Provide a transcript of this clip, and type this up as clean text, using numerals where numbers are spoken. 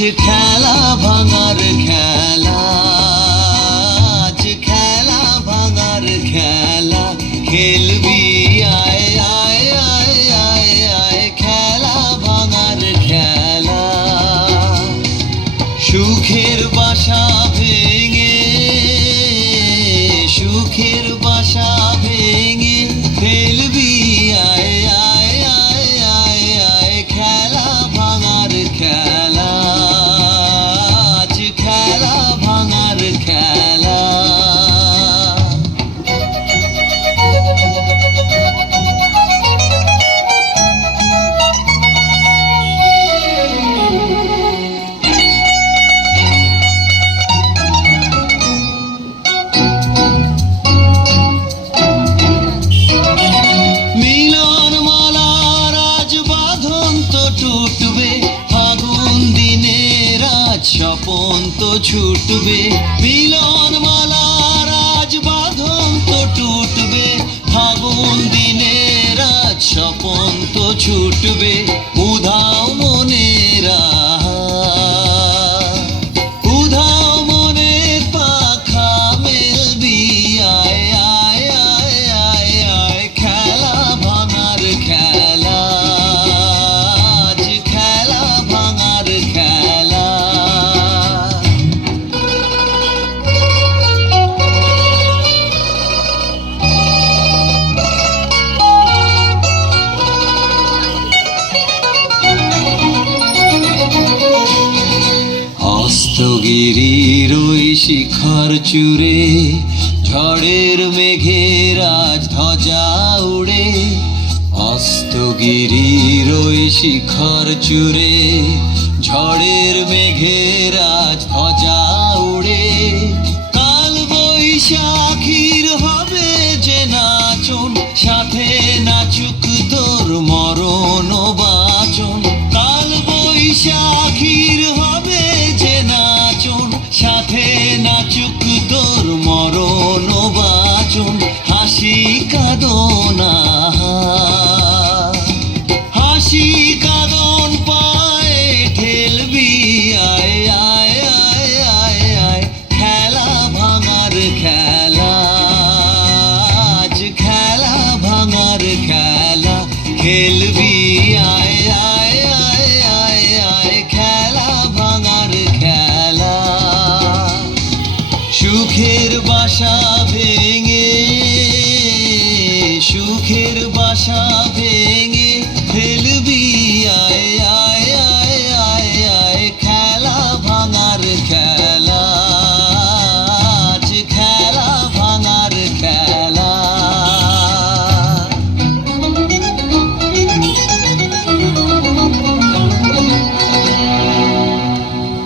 খেলা ভাঙার খেলা, আজ খেলা ভাঙার খেলা, খেলবি আয় আয় আয় আয় আয়, খেলা ভাঙার খেলা। সুখের বাসা ভেঙে, সুখের বাসা ভেঙে ফেলবি আয় আয় আয় আয় আয়, খেলা ভাঙার খেলা, আজ খেলা ভাঙার খেলা। মিলন মালার আজ বাঁধন তো টুটবে, ফাগুন দিনের আজ স্বপন তো ছুটবে। মিলন মালার আজ বাঁধন তো টুটবে, ফাগুন দিনের আজ স্বপন তো ছুটবে। উধাও মনেরা, উধাও মনের পাখা মেলবি আয় আয় আয় আয় আয়, খেলা ভাঙার খেলা, আজ খেলা ভাঙার খেলা। অস্তগিরির ওই শিখর চূড়ে ঝড়ের মেঘের আজ ধ্বজা উড়ে। অস্তগিরির ওই শিখর চূড়ে ঝড়ের মেঘের আজ ধ্বজা উড়ে। কাল বৈশাখীর হবে যে নাচন, সাথে নাচুক তোর মরণ বাচন। কাল বৈশাখীর হবে যে নাচন, সাথে নাচুক তোর মরণ বাচন। হাসি কাঁদনা, হাসি কাঁদন পায়ে ঠেলবি আয় আয় আয় আয় আয়, খেলা ভাঙার খেলা, আজ খেলা ভাঙার খেলা, খেলবি আয় আয় আয় আয় আয়, খেলা ভাঙার খেলা। সুখের বাসা ভেঙে, সুখের